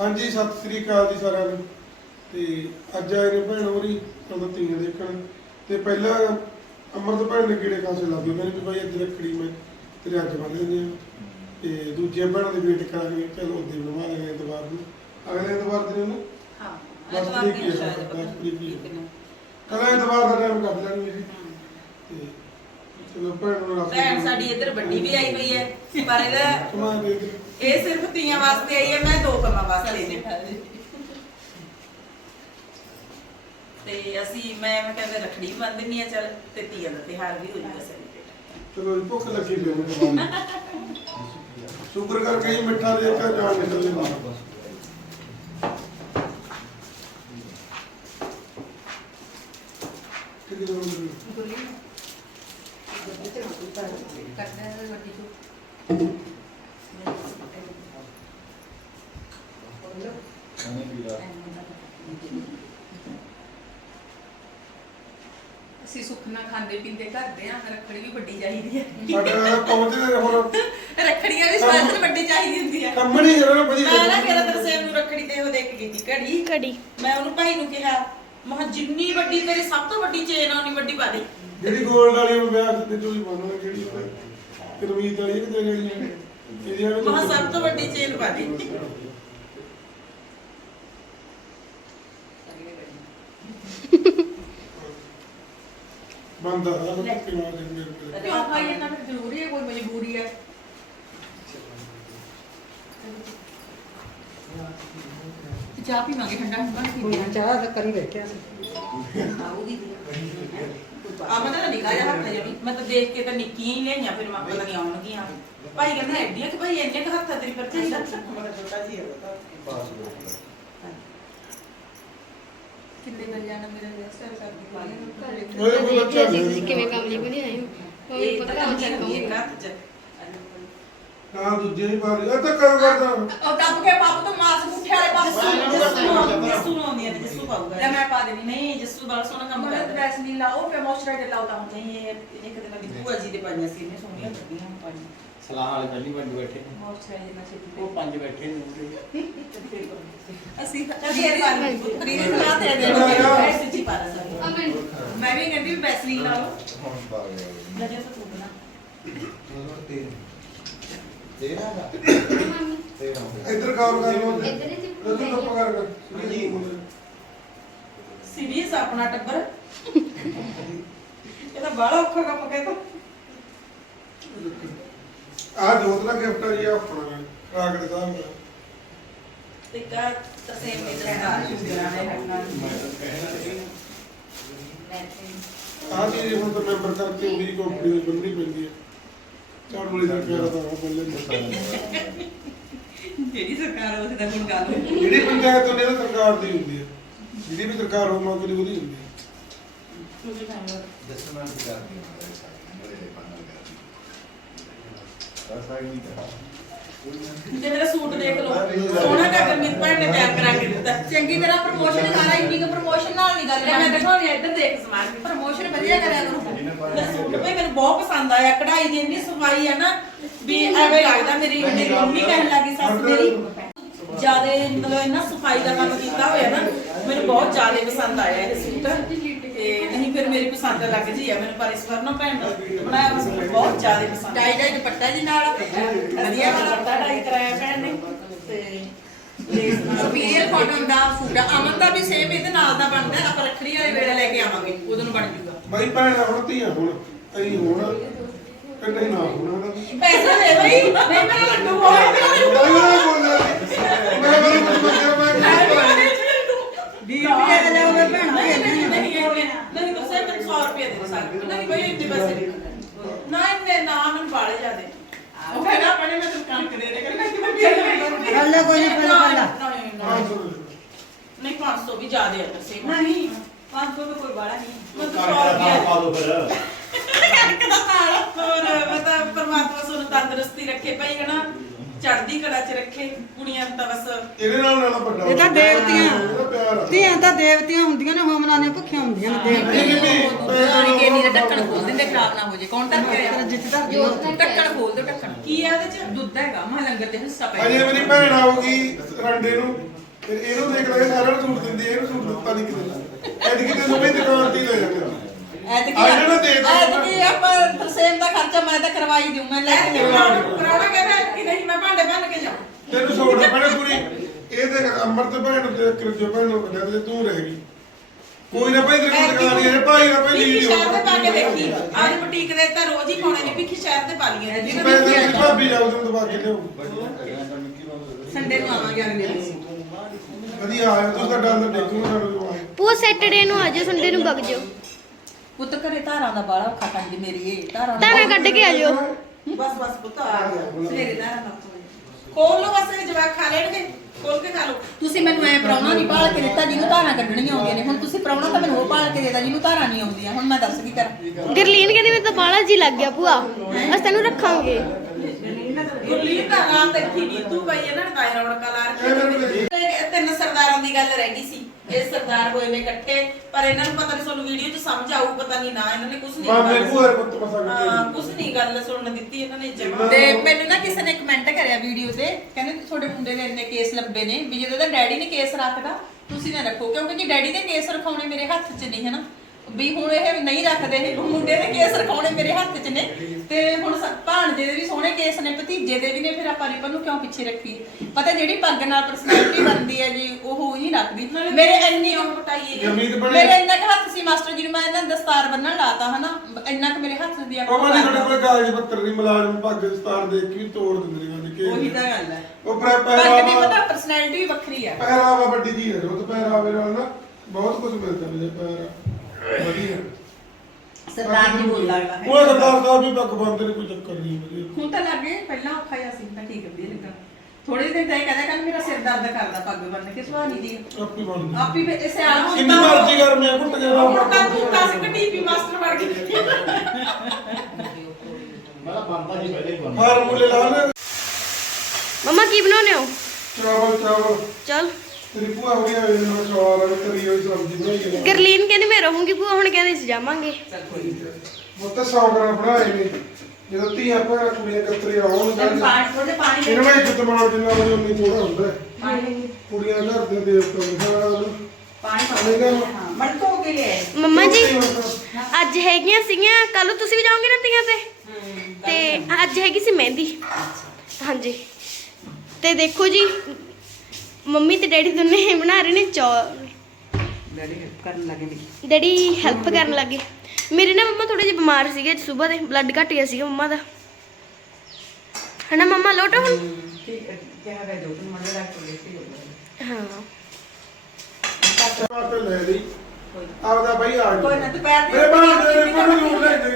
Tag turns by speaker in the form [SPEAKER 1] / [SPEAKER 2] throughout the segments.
[SPEAKER 1] ਹਾਂਜੀ ਸਤਿ ਸ੍ਰੀ ਅਕਾਲ ਜੀ ਸਾਰਿਆਂ ਨੂੰ। ਤੇ ਅੱਜ ਆਏ ਨੇ ਭੈਣ ਹੋਰੀ ਤੁਹਾਨੂੰ ਤੀਆਂ ਦੇਖਣ। ਤੇ ਪਹਿਲਾਂ ਅਮਰਤ ਭੈਣ ਨੇ ਕੀੜੇ ਕਾਸੇ ਲਾ ਦਿਓ ਕਹਿੰਦੇ ਵੀ ਭਾਈ ਅੱਜ ਰੱਖੜੀ ਮੈਂ ਤੇਰੇ ਅੱਜ ਬੰਨ ਦਿੰਦੇ ਆ ਤੇ ਦੂਜੀਆਂ ਭੈਣਾਂ ਦੀ ਵੇਟ ਕਰਾਂਗੇ ਚਲੋ ਉਹਦੇ ਬਣਵਾ ਲਾਂਗੇ ਐਤਵਾਰ ਨੂੰ। ਅਗਲੇ ਐਤਵਾਰ ਦਿਨ ਨਾ?
[SPEAKER 2] ਹਾਂ
[SPEAKER 1] ਦਸ
[SPEAKER 2] ਐਤਵਾਰ
[SPEAKER 1] ਤਰੀਕ
[SPEAKER 2] ਦੀ
[SPEAKER 1] ਹੀ ਹੈ,
[SPEAKER 2] ਸ਼ਾਇਦ
[SPEAKER 1] ਦਸ ਤਰੀਕ ਹੀ ਹੈ।
[SPEAKER 2] ਇੱਕ ਨੂੰ।
[SPEAKER 1] ਕੱਲ ਐਤਵਾਰ ਦਾ ਟਾਈਮ ਕੱਢ ਜੀ। ਤੇ ਚਲੋ ਭੈਣ ਨੂੰ ਰੱਖ
[SPEAKER 2] ਭੈਣ ਸਾਡੀ ਇੱਧਰ ਵੱਡੀ ਵੀ ਆਈ ਹੋਈ ਹੈ। ਪਰ ਇਹਦਾ ਇਹ ਸਿਰਫ ਤੀਆਂ ਵਾਸਤੇ ਆਈ ਹੈ ਮੈਂ ਦੋ ਕੰਮਾਂ ਵਾਸਤੇ ਨੇ ਤੇ ਅਸੀਂ ਮੈਂ ਮੈਂ ਕਹਿੰਦੇ ਰੱਖੜੀ ਵੀ ਬੰਨ ਦਿੰਨੀ ਆ ਚੱਲ ਤੇ ਤੀਆਂ ਦਾ ਤਿਹਾਰ ਵੀ ਹੋ ਜਾਊਗਾ ਸੈਲੀਬ੍ਰੇਟ
[SPEAKER 1] ਚਲੋ ਭੁੱਖ ਲੱਗੀ ਪਈ ਮੈਨੂੰ ਸ਼ੁਕਰ ਕਰ ਕਹੀਂ ਮਿੱਠਾ ਦੇ ਕੇ ਜਾਣ ਨਿਕਲ ਜਾਂਦਾ ਕਿਹਦੀ ਲੋੜ ਨਹੀਂ
[SPEAKER 3] ਅਸੀਂ ਸੁੱਖ ਨਾਲ ਖਾਂਦੇ ਪੀਂਦੇ ਕਰਦੇ ਆਂ ਰੱਖੜੀ ਵੀ ਵੱਡੀ ਚਾਹੀਦੀ ਹੈ।
[SPEAKER 1] ਪਹੁੰਚਦੇ ਨੇ ਹੁਣ।
[SPEAKER 3] ਰੱਖੜੀਆਂ ਵੀ ਸਪੈਸ਼ਲ ਵੱਡੀ ਚਾਹੀਦੀ ਹੁੰਦੀ ਹੈ।
[SPEAKER 1] ਕੰਮ ਨਹੀਂ ਜਰਾ ਵਧੀਆ
[SPEAKER 2] ਮੈਂ ਨਾ ਕਿਹਾ ਦਰਸੇ ਨੂੰ ਰੱਖੜੀ ਤੇ ਉਹ ਦੇਖ ਗਈ ਸੀ ਘੜੀ।
[SPEAKER 4] ਘੜੀ।
[SPEAKER 2] ਮੈਂ ਉਹਨੂੰ ਭਾਈ ਨੂੰ ਕਿਹਾ ਮੈਂ ਕਿਹਾ ਜਿੰਨੀ ਵੱਡੀ ਤੇਰੀ ਸਭ ਤੋਂ ਵੱਡੀ ਚੇਨ ਆ ਉਨੀ ਵੱਡੀ ਪਾ ਦੇ।
[SPEAKER 1] ਜਿਹੜੀ ਗੋਲਡ ਵਾਲੀ ਨੂੰ ਵਿਆਹ ਤੇ ਤੁਸੀਂ ਬਣਨਾ ਕਿਹੜੀ ਕਰਮੀਤ ਵਾਲੀ ਕਿ ਤੇਰੀ ਵਾਲੀ ਇਹਦੀ ਵਾਲੀ
[SPEAKER 2] ਮੈਂ ਕਿਹਾ ਸਭ ਤੋਂ ਵੱਡੀ ਚੇਨ ਪਾ ਦੇ।
[SPEAKER 1] ਬੰਦਾ ਹੈ ਮੈਂ ਕਿ ਮਾਰ ਦੇ ਮੇਰੇ ਕੋਲ।
[SPEAKER 3] ਕਿਉਂ ਭਾਈ ਇਹਨਾਂ ਨੂੰ ਜ਼ਰੂਰੀ ਹੈ ਕੋਈ ਮਜਬੂਰੀ ਹੈ। ਚਾਹ ਪੀਵਾਂਗੇ ਠੰਡਾ ਠੰਡਾ। ਪੀਂਦੇ
[SPEAKER 5] ਹੁਣ ਚਾਹ ਤਾਂ ਕਰੀ ਬੈਠਿਆ ਸੀ
[SPEAKER 2] ਆ ਨਿਕਾ ਜਾ ਹੱਥ ਜਮੀ ਮੈਂ ਤਾਂ ਦੇਖ ਕੇ ਤਾਂ ਨਿੱਕੀਆਂ ਹੀ ਲਈਆਂ ਫਿਰ ਮੈਂ ਪਤਾ ਨਹੀਂ। ਆਉਣਗੀਆਂ। ਭਾਈ ਕਹਿੰਦਾ ਐਡੀਆਂ ਕਿ ਭਾਈ ਇੰਨੇ ਕੁ ਹੱਥ ਆ ਤੇਰੀ ਪਰਚੀ ਦਾ ਮੈਂ ਛੋਟਾ ਜੀ
[SPEAKER 3] ਕਿੰਨੇ ਦਿਨ ਜਾਣਾ ਮੇਰਾ ਰਜਿਸਟਰ ਕਰਦੀ
[SPEAKER 4] ਜੀ
[SPEAKER 1] ਨਹੀਂ
[SPEAKER 4] ਤੁਸੀਂ ਕਿਵੇਂ ਕੰਮ ਲਈ ਬਣੀ ਹੋ ਕੋਈ
[SPEAKER 2] ਇਹ
[SPEAKER 4] ਪਤਾ
[SPEAKER 2] ਨਹੀਂ
[SPEAKER 4] ਚੱਲ
[SPEAKER 2] ਇਹ
[SPEAKER 4] ਕਹੂੰਗਾ
[SPEAKER 2] ਹੱਥ ਚ।
[SPEAKER 1] ਹਾਂ ਦੂਜੇ ਹੀ ਬਾਹਰ ਇਹ ਤਾਂ ਕਰ ਕਰਦਾ।
[SPEAKER 3] ਉਹ ਦੱਬ ਕੇ ਪਾਪ ਤੋਂ ਮਾਸ ਮੁੱਠੇ ਵਾਲੇ ਪਾਸੇ
[SPEAKER 2] ਜੱਸੂ ਨੂੰ ਆਉਂਦੀ ਹੈ ਤੇ ਜੱਸੂ ਪਾਊਗਾ
[SPEAKER 3] ਲੈ ਮੈਂ ਪਾ ਦੇਣੀ।
[SPEAKER 2] ਨਹੀਂ ਜੱਸੂ ਬੜਾ ਸੋਹਣਾ ਕੰਮ
[SPEAKER 3] ਮੈਂ
[SPEAKER 2] ਕਰਦਾ।
[SPEAKER 3] ਡਰੈਸ ਨਹੀਂ ਲਾਓ ਫਿਰ ਮੋਇਸਚਰਾਈਜ਼ਰ ਲਾਓ ਤਾਂ
[SPEAKER 2] ਨਹੀਂ ਇਹ ਇੱਕ ਦਿਨ ਦੀ ਭੂਆ ਜੀ ਦੇ ਪਾਈਆਂ ਸੀ ਇਹਨੇ ਸੋਹਣੀਆਂ ਲੱਗੀਆਂ ਪਾਈਆਂ।
[SPEAKER 6] ਸਲਾਹ ਵਾਲੇ ਪਹਿਲੀ ਪੰਜ ਬੈਠੇ ਨੇ।
[SPEAKER 3] ਮੋਇਸਚਰਾਈਜ਼ਰ ਨਾਲ ਛੇਤੀ
[SPEAKER 6] ਉਹ ਪੰਜ ਬੈਠੇ ਨੇ
[SPEAKER 3] ਅਸੀਂ
[SPEAKER 2] ਫੇਰ ਪਾਣੀ ਪੁੱਤਰੀ ਦੀ ਸਲਾਹ ਦੇ ਦੇ। ਪਾ
[SPEAKER 3] ਮੈਂ ਵੀ ਕਹਿੰਦੀ ਵੈਸਲੀਨ ਲਾ ਲਓ।
[SPEAKER 2] ਲਗੇ ਤਾਂ ਤੂੰ ਬਣਾ।
[SPEAKER 1] ਇੱਧਰ ਗੌਰ ਕਰ ਲੋ
[SPEAKER 4] ਇੱਧਰ ਹੀ ਚਿਪਕ
[SPEAKER 1] ਤੂੰ ਕੱਪ ਕਰ ਕਰ
[SPEAKER 2] ਸੀਰੀਅਸ ਆਪਣਾ ਟੱਬਰ। ਇਹ ਤਾਂ ਬੜਾ ਔਖਾ ਕੰਮ ਕਹਿੰਦਾ
[SPEAKER 1] ਆ ਜੋਤ ਦਾ ਗਿਫਟ ਆ ਜੀ ਆਹ ਆਪਣਾ ਕਾਗਜ਼ ਦੇ ਸਾਹਿਬ ਦਾ
[SPEAKER 2] ਤੇ ਕਾ ਤਸੇਮ ਦੇ ਦਸਤਾਰ ਸ਼ੁਕਰਾਂ ਦੇ ਹੱਕਾਂ
[SPEAKER 1] ਆਹ ਚੀਜ਼ ਹੁਣ ਤਾਂ ਮੈਂਬਰ ਕਰਕੇ ਉਹੀ ਕੰਪਨੀ ਦੀ ਬੰਨੀ ਪੈਂਦੀ ਹੈ ਝਾੜੂ ਵਾਲੀ ਸਰਕਾਰ ਦਾ ਉਹ ਬੱਲੇ
[SPEAKER 3] ਜਿਹੜੀ ਸਰਕਾਰ ਉਸ ਦਾ ਗੁਣ ਗਾ ਲਓ
[SPEAKER 1] ਜਿਹੜੀ ਪੰਚਾਇਤ ਹੁੰਦੀ ਹੈ ਤਾਂ ਸਰਕਾਰ ਦੀ ਹੁੰਦੀ ਹੈ। ਜਿਹੜੀ ਵੀ ਸਰਕਾਰ ਹੋ ਮੰਗਦੀ ਉਹਦੀ ਹੁੰਦੀ ਹੈ।
[SPEAKER 2] ਜੇ ਮੇਰਾ ਸੂਟ ਦੇਖ ਲਓ ਸੋਹਣਾ ਕਾ ਗਰਮੀਤ ਭੈਣ ਨੇ ਤਿਆਰ ਕਰਾ ਕੇ ਦਿੱਤਾ।
[SPEAKER 3] ਚੰਗੀ ਤਰ੍ਹਾਂ ਪ੍ਰਮੋਸ਼ਨ ਕਰਾ ਇੰਨੀ ਕੁ ਪ੍ਰਮੋਸ਼ਨ ਨਾਲ ਨਹੀਂ ਗੱਲ
[SPEAKER 2] ਲੈ ਮੈਂ ਦਿਖਾਉਣੀ ਆ, ਇੱਧਰ ਦੇਖ ਸਮਾਨ।
[SPEAKER 3] ਪ੍ਰਮੋਸ਼ਨ ਵਧੀਆ ਕਰਿਆ ਕਰੋ।
[SPEAKER 2] ਮੇਰਾ ਸੂਟ ਭਾਈ ਮੈਨੂੰ ਬਹੁਤ ਪਸੰਦ ਆਇਆ, ਕਢਾਈ ਦੀ ਇੰਨੀ ਸਫ਼ਾਈ ਹੈ ਨਾ ਵੀ ਐਵੇਂ ਲੱਗਦਾ ਮੇਰੀ ਮੇਰੀ ਮੰਮੀ ਕਹਿਣ ਲੱਗੀ, ਸੱਸ ਮੇਰੀ। ਜਿਆਦੇ ਮਤਲਬ ਇਹਨਾਂ ਸਫ਼ਾਈ ਦਾ ਕੰਮ ਕੀਤਾ ਹੋਇਆ ਨਾ, ਮੈਨੂੰ ਬਹੁਤ ਜ਼ਿਆਦਾ ਪਸੰਦ ਆਇਆ ਇਹ ਸੂਟ। ਤੇ ਨਹੀਂ, ਫਿਰ ਮੇਰੀ ਪਸੰਦ ਲੱਗ ਜੀ ਆ ਮੈਨੂੰ, ਪਰ ਇਸ ਵਾਰ ਨਾ ਭੈਣ ਦਾ ਬਣਾਇਆ ਹੋਇਆ ਸੂਟ ਬਹੁਤ ਜ਼ਿਆਦਾ ਪਸੰਦ
[SPEAKER 3] ਡਾਈ ਡਾਈ ਦੁਪੱਟਾ ਜੀ ਨਾਲ।
[SPEAKER 2] ਵਧੀਆ ਦੁਪੱਟਾ ਡਾਈ ਕਰਾਇਆ ਭੈਣ ਨੇ, ਤੇ ਲੇਸ ਨਾਲ
[SPEAKER 3] ਸੁਪੀਰੀਅਰ ਕਾਟਨ ਦਾ ਸੂਟ ਆ ਅਮਨ ਦਾ ਵੀ ਸੇਮ ਇਹਦੇ ਨਾਲ ਦਾ ਬਣਦਾ ਹੈ। ਆਪਾਂ ਰੱਖੜੀ ਵਾਲੇ ਵੇਲੇ ਲੈ ਕੇ ਆਵਾਂਗੇ ਉਦੋਂ ਨੂੰ ਬਣ ਜੂਗਾ
[SPEAKER 1] ਬਾਈ ਭੈਣ ਹੁਣ ਧੀਆਂ ਹੁਣ ਅਈ ਹੁਣ ਨਹੀਂ ਨਾ ਹੁਣ
[SPEAKER 2] ਪੈਸੇ ਦੇ ਬਈ ਨਹੀਂ ਮੇਰਾ ਲੱਡੂ ਹੋਇਆ ਮੇਰਾ ਲੱਡੂ
[SPEAKER 1] ਮੈਂ ਬੋਲਿਆ ਮੈਂ ਬੜੀ ਕੁਝ ਮੰਗਿਆ ਮੈਂ
[SPEAKER 2] ਵੀਹ ਰੁਪਏ ਲੈ ਉਹਦੇ ਭੈਣ ਦਾ ਨਹੀਂ ਨਹੀਂ ਨਹੀਂ ਤੁਸੀਂ ਮੈਨੂੰ 100 ਰੁਪਏ ਦੇ ਸਕਦੇ ਨਹੀਂ ਬਈ ਇੰਨੇ ਪੈਸੇ ਨਹੀਂ ਨਾ ਇੰਨੇ ਨਾ ਮੈਨੂੰ ਬਾਲੇ ਜਾਦੇ ਉਹ ਕਹਿੰਦਾ ਆਪਣੇ ਮੈਂ ਤੈਨੂੰ ਕਣਕ ਦੇ ਦੇ ਕਹਿੰਦਾ ਕਿ ਮੈਂ ਵੀ
[SPEAKER 5] ਹੱਲੇ ਕੋਈ ਨਹੀਂ ਪਹਿਲਾਂ ਪਹਿਲਾਂ।
[SPEAKER 2] ਨਹੀਂ 500 ਵੀ ਜ਼ਿਆਦੇ ਆ ਤੁਸੀਂ।
[SPEAKER 3] ਨਹੀਂ 500 ਤਾਂ ਕੋਈ ਬਾੜਾ ਨਹੀਂ।
[SPEAKER 2] ਮੈਂ ਤਾਂ 100 ਰੁਪਏ
[SPEAKER 6] ਪਾ ਦੋ ਫਿਰ।
[SPEAKER 2] ਕਣਕ ਦਾ ਤਾਲ ਹੋਰ ਮੈਂ ਤਾਂ ਪਰਮਾਤਮਾ ਤੁਹਾਨੂੰ ਤੰਦਰੁਸਤੀ ਰੱਖੇ ਭਾਈ ਹਨਾ? ਚੜ੍ਹਦੀ ਕਲਾ 'ਚ ਰੱਖੇ ਕੁੜੀਆਂ ਨੂੰ ਤਾਂ ਬਸ।
[SPEAKER 1] ਇਹਦੇ ਨਾਲ ਨਾਲ ਵੱਡਾ
[SPEAKER 5] ਇਹ ਤਾਂ ਦੇਵਤੀਆਂ।
[SPEAKER 1] ਇਹਦਾ ਪਿਆਰ ਆ।
[SPEAKER 5] ਧੀਆਂ ਤਾਂ ਦੇਵਤੀਆਂ ਹੁੰਦੀਆਂ ਨੇ ਹੋਮਨਾਂ ਨੇ ਭੁੱਖੀਆਂ ਹੁੰਦੀਆਂ ਨੇ ਦੇਵਤੀਆਂ।
[SPEAKER 1] ਇਹ ਵੀ
[SPEAKER 3] ਦੁੱਧ ਕੇਨੀ ਦਾ ਢੱਕਣ ਖੋਲ ਦਿੰਦੇ ਖਰਾਬ ਨਾ ਹੋ ਜੇ। ਕੌਣ ਧਰ ਕੇ
[SPEAKER 5] ਤੇਰਾ
[SPEAKER 3] ਆਇਆ?
[SPEAKER 5] ਜਿੱਤ ਧਰਦੀ
[SPEAKER 3] ਢੱਕਣ ਖੋਲ ਢੱਕਣ।
[SPEAKER 2] ਕੀ ਆ ਇਹਦੇ 'ਚ?
[SPEAKER 3] ਦੁੱਧ ਹੈਗਾ ਮਾ ਲੰਗਰ ਤੇ ਹਿੱਸਾ ਪੈ
[SPEAKER 1] ਅਜੇ ਮੇਰੀ ਭੈਣ ਆਊਗੀ ਰੰਡੇ ਨੂੰ ਫਿਰ ਇਹਨੂੰ ਦੇਖ ਲੈ ਸਾਰਿਆਂ ਨੂੰ ਸੂਟ ਦਿੰਦੀ ਹੈ, ਇਹਨੂੰ ਸੂਟ ਦਿੱਤਾ ਨਹੀਂ ਕਿਤੇ। ਐਡ ਕਿਤੇ ਸਭੇ ਦੁਕਾਨ ਤੇ ਹੀ ਲੈ ਜਾਂਦੇ ਆ।
[SPEAKER 3] ਐਤਕੀ
[SPEAKER 1] ਆ ਜਿਹੜਾ ਦੇ ਦਿੱਤਾ।
[SPEAKER 3] ਐਤਕੀ ਆਪਾਂ ਤਰਸੇਮ ਦਾ ਖਰਚਾ ਮੈਂ ਤਾਂ ਕਰਵਾਈ ਦਿਉ ਮੈਂ ਲੈ ਕੇ ਜਾਊਂ।
[SPEAKER 2] ਪ੍ਰਾਣਾ ਕਹਿੰਦਾ ਕਿ ਨਹੀਂ ਮੈਂ ਭਾਂਡੇ ਭੰਨ ਕੇ ਜਾਉਂ
[SPEAKER 1] ਤੈਨੂੰ ਸੋੜ ਪੜੇ ਪੂਰੀ। ਇਹ ਤੇ ਅਮਰਤ ਭੈਣ ਤੇ ਕਿਰਜੋ ਭੈਣ ਨੂੰ ਕੱਢਿਆ ਤੇ ਤੂੰ ਰਹਿ ਗਈ। ਕੋਈ ਨਾ ਭਾਈ ਤੇਰੀ ਦੁਕਾਨ ਹੀ ਹੈ ਭਾਈ ਨਾ ਭਾਈ ਲੀੜੀ
[SPEAKER 2] ਸ਼ਹਿਰ ਤੇ ਪਾ ਕੇ ਦੇਖੀ। ਆਹ ਬੁਟੀਕ ਦੇ ਤਾਂ ਰੋਜ਼ ਹੀ ਪਾਉਣੇ ਨੇ ਪਿੱਖੀ ਸ਼ਹਿਰ ਤੇ ਪਾ ਨੇ
[SPEAKER 1] ਮੈਂ ਤੇਰੀ ਭਾਬੀ ਜਾਊ ਤੈਨੂੰ ਦਬਾ ਕੇ ਲਿਆਉ।
[SPEAKER 3] ਸੰਡੇ ਨੂੰ ਆਵਾਂਗੇ ਅਗਲੇ
[SPEAKER 1] ਵਧੀਆ ਆਇਆ ਤੂੰ ਤਾਂ ਦੇਖੂਗਾ ਸਾਨੂੰ
[SPEAKER 4] ਪੂਆ ਸੈਟਰਡੇ ਨੂੰ ਆਜੋ ਸੰਡੇ ਨੂੰ ਵਗ ਜਾਓ
[SPEAKER 3] ਪੁੱਤ ਘਰੇ ਧਾਰਾਂ ਦਾ ਬਾਲਾ ਔਖਾ ਕਰਦੀ ਮੇਰੀ ਇਹ ਧਾਰਾਂ ਦਾ
[SPEAKER 4] ਤਾਣਾ ਕੱਢ ਕੇ ਆਜੋ
[SPEAKER 2] ਬਸ ਬਸ ਪੁੱਤ ਆ ਗਿਆ। ਸਵੇਰੇ ਦਾ ਖੋਲ ਲੋ ਬਸ ਇਹ ਜਵਾਕ ਖਾ ਲੈਣਗੇ। ਖੋਲ ਕੇ ਖਾ ਲੋ
[SPEAKER 3] ਤੁਸੀਂ ਮੈਨੂੰ ਐ ਪ੍ਰਾਹੁਣਾ ਨਹੀਂ ਪਾਲ ਕੇ ਦਿੱਤਾ ਜਿਹਨੂੰ ਧਾਰਾਂ ਕੱਢਣੀਆਂ ਆਉਂਦੀਆਂ ਨੇ। ਹੁਣ ਤੁਸੀਂ ਪ੍ਰਾਹੁਣਾ ਤਾਂ ਮੈਨੂੰ ਉਹ ਪਾਲ ਕੇ ਦੇਦਾ ਜਿਹਨੂੰ ਧਾਰਾਂ ਨਹੀਂ ਆਉਂਦੀਆਂ। ਹੁਣ ਮੈਂ ਦੱਸ ਕੀ ਕਰਾਂ?
[SPEAKER 4] ਗਰਲੀਨ ਕਹਿੰਦੀ ਮੈਨੂੰ ਤਾਂ ਬਾਲਾ ਜੀ ਲੱਗ ਗਿਆ ਭੂਆ। ਅਸੀਂ ਤੈਨੂੰ ਰੱਖਾਂਗੇ।
[SPEAKER 2] ਗੁਰਲੀਨ ਦਾ ਨਾਮ ਦੇਖੀ ਨਹੀਂ ਤੂੰ ਬਈ ਇਹਨਾਂ ਨੇ ਤਾਂ ਰੌਣਕਾਂ ਲਾ ਰੱਖੀਆਂ ਇਹ ਤਿੰਨ ਸਰਦਾਰਾਂ ਦੀ ਗੱਲ ਰਹਿ ਗਈ ਸੀ। ਇਹ ਸਰਦਾਰ ਹੋਏ ਨੇ ਇਕੱਠੇ ਪਰ ਇਹਨਾਂ ਨੂੰ ਪਤਾ ਨਹੀਂ ਤੁਹਾਨੂੰ ਵੀਡੀਓ 'ਚ ਸਮਝ ਆਊ ਪਤਾ ਨਹੀਂ ਨਾ ਇਹਨਾਂ ਨੇ ਕੁਝ ਨਹੀਂ ਕੀਤਾ।
[SPEAKER 1] ਭੂਆ ਪੁੱਤ ਮਸਾ
[SPEAKER 2] ਕੁਝ ਨਹੀਂ ਗੱਲ ਸੁਣਨ ਦਿੱਤੀ ਇਹਨਾਂ ਨੇ ਜਮਾ।
[SPEAKER 3] ਤੇ ਮੈਨੂੰ ਨਾ ਕਿਸੇ ਨੇ ਕਮੈਂਟ ਕਰਿਆ ਵੀਡੀਓ ਤੇ ਕਹਿੰਦੇ ਤੁਹਾਡੇ ਮੁੰਡੇ ਦੇ ਇੰਨੇ ਕੇਸ ਲੱਭੇ ਨੇ ਵੀ ਜਦੋਂ ਦਾ ਡੈਡੀ ਨੇ ਕੇਸ ਰੱਖਦਾ ਤੁਸੀਂ ਨਾ ਰੱਖੋ ਕਿਉਂਕਿ ਜੀ ਡੈਡੀ ਦੇ ਕੇਸ ਰਖਾਉਣੇ ਮੇਰੇ ਹੱਥ 'ਚ ਨਹੀਂ ਹੈ ਨਾ ਵੀ ਹੁਣ ਇਹ ਨਹੀਂ ਰੱਖਦੇ ਇਹ ਮੁੰਡੇ ਦੇ ਕੇਸ ਰਖਾਉਣੇ ਮੇਰੇ ਹੱਥ 'ਚ ਨੇ ਤੇ ਹੁਣ ਸ- ਭਾਣਜੇ ਦੇ ਵੀ ਸੋਹਣੇ ਕੇਸ ਨੇ ਭਤੀਜੇ ਦੇ ਵੀ ਨੇ ਫਿਰ ਆਪਾਂ ਰਿਪਨ ਨੂੰ ਕਿਉਂ ਪਿੱਛੇ ਰੱਖੀ ਪਤਾ ਜਿਹੜੀ ਪੱਗ ਨਾਲ ਪਰਸਨੈਲਿਟੀ ਬਣਦੀ ਹੈ ਜੀ ਉਹ ਹੀ ਰੱਖਦੀ। ਮੇਰੇ ਇੰਨੀ
[SPEAKER 2] ਪਟਾਈਏ
[SPEAKER 1] ਜਮੀਤ ਬਣੇ
[SPEAKER 3] ਮੇਰੇ ਇੰਨਾ ਕੁ ਹੱਥ ਸੀ ਮਾਸਟਰ ਜੀ ਨੂੰ ਮੈਂ ਇਹਨਾਂ ਨੂੰ ਦਸਤਾਰ ਬੰਨਣ ਲਾਤਾ ਹਨਾ? ਇੰਨਾ ਕੁ ਮੇਰੇ ਹੱਥ ਦੀ ਆਪਾਂ
[SPEAKER 1] ਨਹੀਂ ਤੁਹਾਡੇ ਕੋਲ ਕਾਗਜ਼ ਪੱਤਰ ਦੀ ਮੁਲਾਜ਼ਮ ਪੱਗ ਦਸਤਾਰ ਦੇਖ ਕੇ ਤੋੜ ਦਿੰਦੇ ਨੇ ਕਿ
[SPEAKER 3] ਉਹੀ ਤਾਂ ਗੱਲ ਹੈ।
[SPEAKER 1] ਉਹ ਪਰ
[SPEAKER 3] ਪੱਗ ਦੀ
[SPEAKER 1] ਪਹਿਰਾਵਾ
[SPEAKER 3] ਪਤਾ ਪਰਸਨੈਲਿਟੀ ਵੱਖਰੀ ਹੈ।
[SPEAKER 1] ਪਹਿਰਾਵਾ ਵੱਡੀ ਜੀ ਹੈ ਉਹ ਤਾਂ ਪਹਿਰਾਵੇ ਨਾਲ ਨਾ ਬਹੁਤ ਕੁਝ ਮਿਲਦਾ ਮੇਰੇ ਪਹਿਰਾ ਵਧੀਆ।
[SPEAKER 3] ਸਰਦਾਰ ਜੀ ਬੋਲ ਲੱਗਦਾ ਹੈ
[SPEAKER 1] ਉਹ ਸਰਦਾਰ ਸਾਹਿਬ ਵੀ ਪੱਗ ਬੰਨਦੇ ਨੇ ਕੋਈ ਚੱਕਰ ਨਹੀਂ ਵਧੀਆ
[SPEAKER 3] ਹੁਣ ਤਾਂ ਲੱਗੇ ਪਹਿਲਾਂ ਔਖਾ ਜਿਹਾ ਸੀ ਤਾਂ ਠੀਕ ਵਧੀਆ ਲੱਗਾ। ਥੋੜੇ ਦਿਨ ਤਾਂ ਇਹ ਕਹਿੰਦਾ ਕਿ ਮੇਰਾ ਸਿਰ ਦਰਦ ਕਰਦਾ ਪੱਗ ਬੰਨ ਕੇ ਸੁਹਾਣੀ ਦੀ।
[SPEAKER 1] ਆਪੀ ਬੰਨਦੇ
[SPEAKER 3] ਆਪੀ ਵੀ ਇਸੇ ਆਲ ਹੁਣ
[SPEAKER 1] ਕਿੰਨੀ
[SPEAKER 3] ਤਾਂ
[SPEAKER 1] ਮਰਜ਼ੀ ਕਰ ਮੈਂ ਘੁੱਟ ਕੇ
[SPEAKER 2] ਹੁਣ
[SPEAKER 1] ਰਾਮ
[SPEAKER 2] ਤਾਂ ਤੂੰ ਦੱਸ ਕਿ ਟੀਪੀ ਮਾਸਟਰ ਬਣ ਗਈ
[SPEAKER 6] ਮੈਂ ਬੰਦਾ ਨਹੀਂ ਪਹਿਲੇ ਬੰਦਾ
[SPEAKER 1] ਫਾਰਮੂਲੇ ਲਾ ਲੈ
[SPEAKER 4] ਮਮਾ ਕੀ ਬਣਾਉਨੇ ਹੋ?
[SPEAKER 1] ਚਾਵਲ ਚਾਵਲ।
[SPEAKER 4] ਚਲ।
[SPEAKER 1] ਤੇਰੀ ਭੂਆ ਹੋ ਗਿਆ ਇਹਨਾਂ ਚਾਵਲ ਤਰੀ ਹੋਈ ਸਬਜ਼ੀ ਬਣਾਈ ਹੈ
[SPEAKER 4] ਗਰਲੀਨ ਕਹਿੰਦੀ ਮੈਂ ਰਹੂੰਗੀ ਭੂਆ ਹੁਣ ਕਹਿੰਦੇ ਸੀ ਜਾਵਾਂਗੇ।
[SPEAKER 1] ਉਹ ਤਾਂ ਸੌ ਗ੍ਰਾਮ ਬਣਾਏ ਨੇ। ਜਦੋਂ ਧੀਆਂ ਭੈਣਾਂ ਕੁੜੀਆਂ ਕਤਰੀਆਂ ਆਉਣ ਇਹਨਾਂ ਵਿੱਚ ਇਤਮਾਨ ਜਿੰਨਾ ਵੀ ਉਨੀ ਥੋੜਾ ਹੁੰਦਾ ਹੈ। ਕੁੜੀਆਂ ਘਰ ਦੇ ਦੇਵਤਾ ਨੂੰ ਸਾਰਾ ਉਹਨੂੰ
[SPEAKER 3] ਪਾਣੀ
[SPEAKER 1] ਅਨੇਗਾ
[SPEAKER 3] ਮੜ ਧੋ ਕੇ ਲਿਆਏ।
[SPEAKER 4] ਮੰਮਾ ਜੀ ਅੱਜ ਹੈਗੀਆਂ ਸੀਗੀਆਂ ਕੱਲ ਨੂੰ ਤੁਸੀਂ ਵੀ ਜਾਓਗੇ ਨਾ ਤੀਆਂ ਤੇ? ਤੇ ਅੱਜ ਹੈਗੀ ਸੀ ਮਹਿੰਦੀ। ਹਾਂਜੀ। ਤੇ ਦੇਖੋ ਜੀ ਮੰਮੀ ਤੇ ਡੈਡੀ ਦੋਨੇ ਬਣਾ ਰਹੇ ਨੇ ਚੌਲ
[SPEAKER 5] ਡੈਡੀ ਕਰਨ ਲੱਗੇ ਵੀ
[SPEAKER 4] ਡੈਡੀ ਹੈਲਪ ਕਰਨ ਲੱਗੇ। ਮੇਰੇ ਨਾ ਮੰਮਾ ਥੋੜੇ ਜਿਹਾ ਬਿਮਾਰ ਸੀਗੇ ਅੱਜ ਸਵੇਰ ਦੇ ਬਲੱਡ ਘਟ ਗਿਆ ਸੀਗਾ ਮੰਮਾ ਦਾ। ਹਨਾ ਮੰਮਾ ਲੋਟ ਹੁਣ?
[SPEAKER 5] ਠੀਕ ਹੈ ਕਿਹਾ ਗਿਆ ਜੋ ਤੁਮ ਮਜ਼ੇ ਡਾਕਟਰ ਦੇ ਸੀ
[SPEAKER 4] ਹਾਂ।
[SPEAKER 1] ਤੇ ਲੈ ਲਈ। ਆਪਦਾ ਬਾਈ ਆ
[SPEAKER 3] ਕੋਈ ਨਾ ਦੁਪਹਿਰ ਦੀ
[SPEAKER 1] ਮੇਰੇ ਬਾਹਰ ਦੇ ਰਿਪਨ ਨੂੰ ਲੈ ਦਾ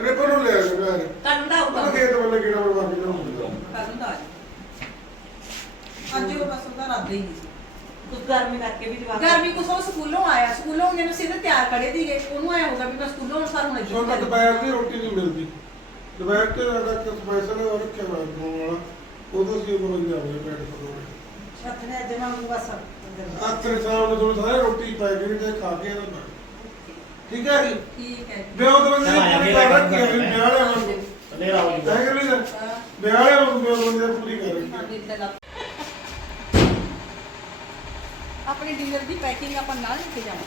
[SPEAKER 1] ਰਿਪਨ ਨੂੰ ਲੈ
[SPEAKER 3] ਦਾ
[SPEAKER 1] ਉਹ
[SPEAKER 3] ਆਊਗਾ।
[SPEAKER 1] ਖੇਤ ਵੱਲੇ ਕਿਹੜਾ ਬਣਾ ਕੇ ਲਿਆਉਂਦਾ
[SPEAKER 3] ਕੱਲ ਦਾ
[SPEAKER 2] ਅੱਜ ਉਹ ਰਾਦਾ ਹੀ ਨਹੀਂ ਸੀ।
[SPEAKER 3] ਕੁਝ ਗਰਮੀ ਕਰਕੇ ਵੀ ਜਵਾਬ ਗਰਮੀ ਕੁਛ ਉਹ ਸਕੂਲੋਂ ਆਇਆ ਸਕੂਲੋਂ ਉਹਨੇ ਨੂੰ ਸਿੱਧਾ ਤਿਆਰ ਕਰੇ ਦੀਗੇ ਉਹਨੂੰ ਆਇਆ ਹੋਗਾ ਵੀ ਮੈਂ ਸਕੂਲੋਂ ਹੁਣ ਸਾਰ ਹੁਣ ਇੱਥੇ
[SPEAKER 1] ਸੋਨਾ ਦੁਪਹਿਰ ਦੀ ਰੋਟੀ ਨਹੀਂ ਮਿਲਦੀ। ਦੁਪਹਿਰ ਤੇ ਸਾਡਾ ਇੱਕ ਸਪੈਸ਼ਲ ਰੱਖਿਆ ਹੋਇਆ ਖਾਣ ਵਾਲਾ। ਉਦੋਂ ਸੀ ਉਹ ਬੰਦੇ ਆਵੇ ਬੈਠ ਪਕੌੜੇ
[SPEAKER 5] ਛੱਤ ਨੇ ਜਮਾ ਨੂੰ ਬਸ
[SPEAKER 1] ਆਖਰ ਸ਼ਾਮ ਨੂੰ। ਤੁਹਾਨੂੰ ਸਾਰੇ ਰੋਟੀ ਪੈ ਗਈ ਤੇ ਖਾ ਕੇ ਇਹਦਾ ਠੀਕ ਹੈ ਜੀ?
[SPEAKER 3] ਠੀਕ ਹੈ
[SPEAKER 1] ਵਿਆਹ ਤੋਂ ਬੰਦੇ
[SPEAKER 6] ਚਲਾ
[SPEAKER 1] ਪੂਰੀ ਕਰ
[SPEAKER 6] ਕੇ
[SPEAKER 1] ਰੱਖੀ ਹੈ ਵਿਆਹ ਵਾਲੇ ਵਾਂਗੂ
[SPEAKER 6] ਲੈ ਆਓ ਜੀ
[SPEAKER 1] ਹੈ ਕਿ ਨਹੀਂ ਸਰ ਵਿਆਹ ਵਾਲੇ ਵਾਂਗੂ ਵਿਆਹ ਬੰਦੇ ਪੂਰੀ ਕਰ ਰੱਖੀ ਹੈ।
[SPEAKER 3] ਦਿਲ ਤੇ ਲੱਗ ਡੀਲਰ ਦੀ ਪੈਕਿੰਗ ਆਪਾਂ ਨਾਲ ਲੈ ਕੇ ਜਾਵਾਂ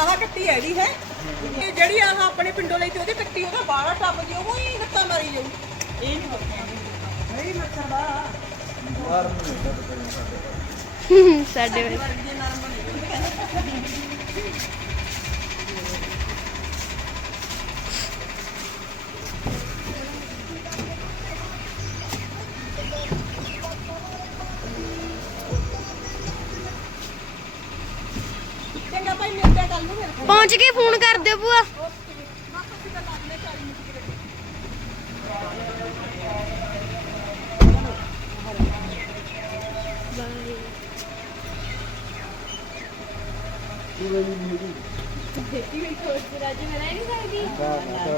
[SPEAKER 3] ਆਹ ਕੱਟੀ ਐੜੀ ਹੈ। ਇਹ ਜਿਹੜੀ ਆਹ ਆਪਣੇ ਪਿੰਡੋਂ ਲਈ ਤੇ ਉਹਦੀ ਕੱਟੀ ਉਹਦਾ ਬਾਹਲਾ ਟੱਪ ਜਿਓ ਉਹ ਹੀ ਲੱਤਾਂ ਮਾਰੀ ਜਾਊ। ਇਹ ਨਹੀਂ ਹੋਣਾ ਨਹੀਂ ਮੱਛਰ ਦਾ
[SPEAKER 4] ਸਾਡੇ ਵਿੱਚ
[SPEAKER 3] ਵਰਗੀ ਨਰਮ ਨਹੀਂ
[SPEAKER 4] ਪਹੁੰਚ ਕੇ ਫੋਨ ਕਰ ਦਿਓ ਭੂਆ।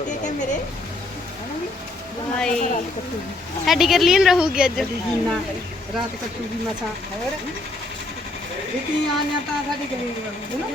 [SPEAKER 3] ਠੀਕ ਹੈ ਮੇਰੇ
[SPEAKER 4] ਬਾਈ। ਸਾਡੀ ਗਰਲੀਨ ਰਹੂਗੀ ਅੱਜ।
[SPEAKER 5] ਨਾ ਰਾਤ ਕੱਟੂਗੀ ਮਸਾ। ਹੋਰ। ਇਹ ਕੀ ਆਣਿਆ ਤਾਂ ਸਾਡੀ ਗਲੀ ਦੇ ਨਾ।